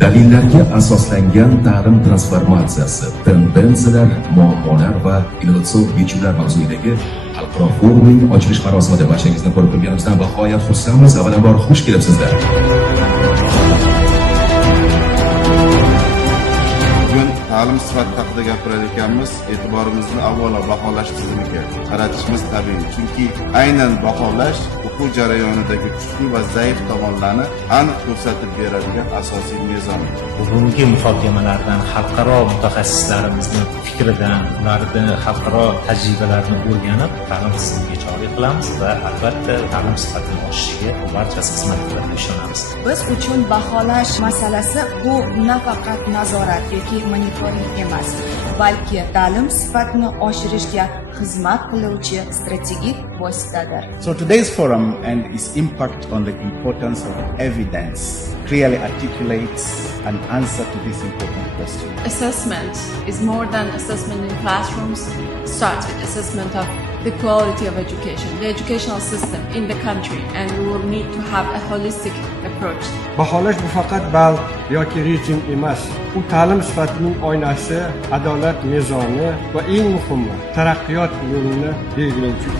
Dalillarga asoslangan ta'lim transformatsiyasi, tendensiyalar, muammolar va innovatsion yechimlar mavzuidagi xalqaro forumning ochilish marosimida barchangizni ko'rib turganimizdan bag'oyat xursandmiz. Avvalambor xush kelibsizlar. Bugun ta'lim sifati haqida gapirayotganmiz, e'tiborimizni avvalo baholash tizimiga qaratishimiz tabiiy. Chunki aynan baholash o'quv jarayonidagi kuchli va zaif tomonlarni aniq ko'rsatib beradigan asosiy mezon. Bugungi muhokamalardan xalqaro mutaxassislarimizni fikridan, ularning xalqaro tajribalarini o'rganib, ta'lim tizimiga joriy qilamiz va albatta ta'lim sifatini oshishiga barchasi xizmat qiladi deb ishonamiz. Biz uchun baholash masalasi bu nafaqat nazorat yoki monitoring emas, balki ta'lim sifatini oshirishga xizmat qiluvchi strategik vositadir. So today's forum and its impact on the importance of evidence clearly articulates an answer to this important question. Assessment is more than assessment in classrooms. It starts with assessment of the quality of education, the educational system in the country, and we will need to have a holistic approach. Baholash bu faqat ball yoki reyting emas. U ta'lim sifatining oynasi, adolat mezoni va eng muhimi, taraqqiyot yo'lini belgilovchi.